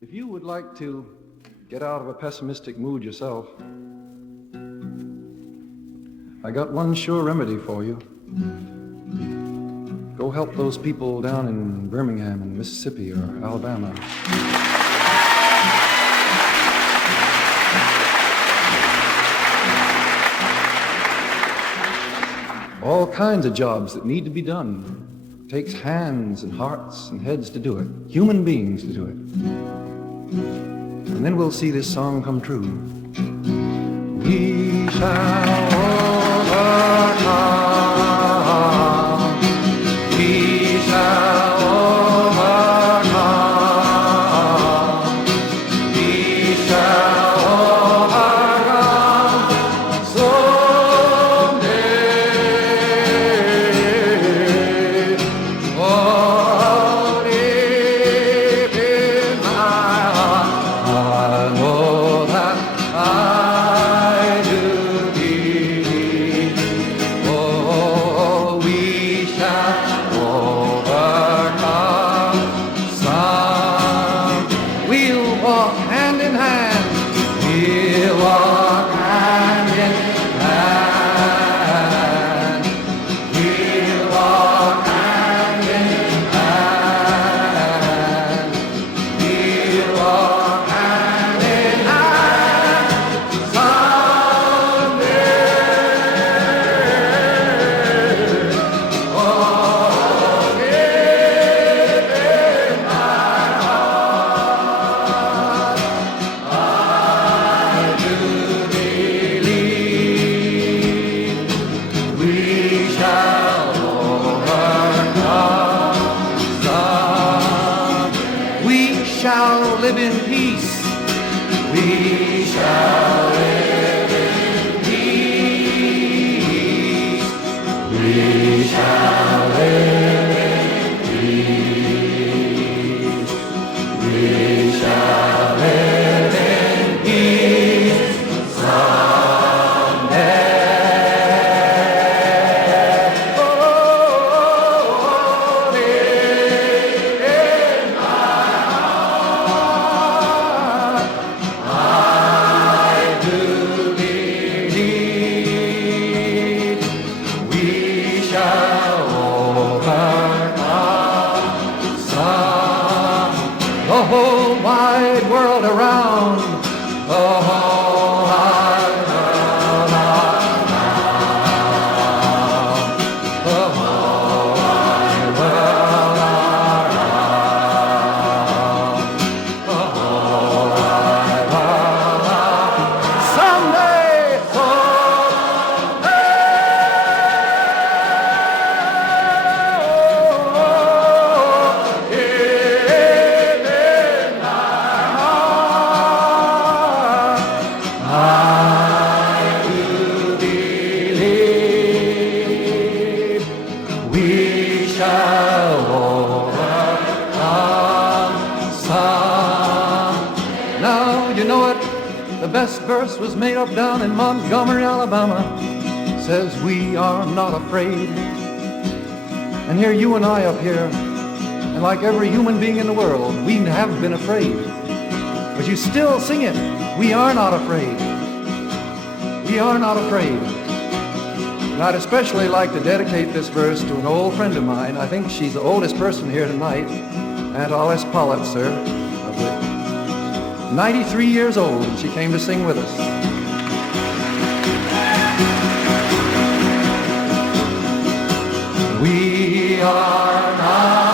If you would like to get out of a pessimistic mood yourself, I got one sure remedy for you. Go help those people down in Birmingham and Mississippi or Alabama. All kinds of jobs that need to be done. Takes hands and hearts and heads to do it. Human beings to do it. And then we'll see this song come true. We shall overcome. We shall overcome. We shall overcome someday. Oh, deep in my heart, I know that I do believe. Oh, we shall overcome some. We'll walk hand in hand. We'll walk hand in hand. We'll walk hand in hand. We'll walk hand in hand someday. Oh, deep in my heart, I do believe we shall overcome some. We shall live in peace. We shall live in peace. We shall live in peace. We shall live in peace someday. Oh, deep in my heart, I do believe we shall overcome some. The whole wide world around, the whole wide world around, the whole wide world around, the whole wide world around. Someday, deep in my heart, I do believe we shall overcome some. Now you know it. The best verse was made up down in Montgomery, Alabama. Says we are not afraid. And here you and I up here, and like every human being in the world, we have been afraid. But you still sing it. We are not afraid. We are not afraid. And I'd especially like to dedicate this verse to an old friend of mine. I think she's the oldest person here tonight, Aunt Alice Pollitzer, 93 years old, and she came to sing with us. We are not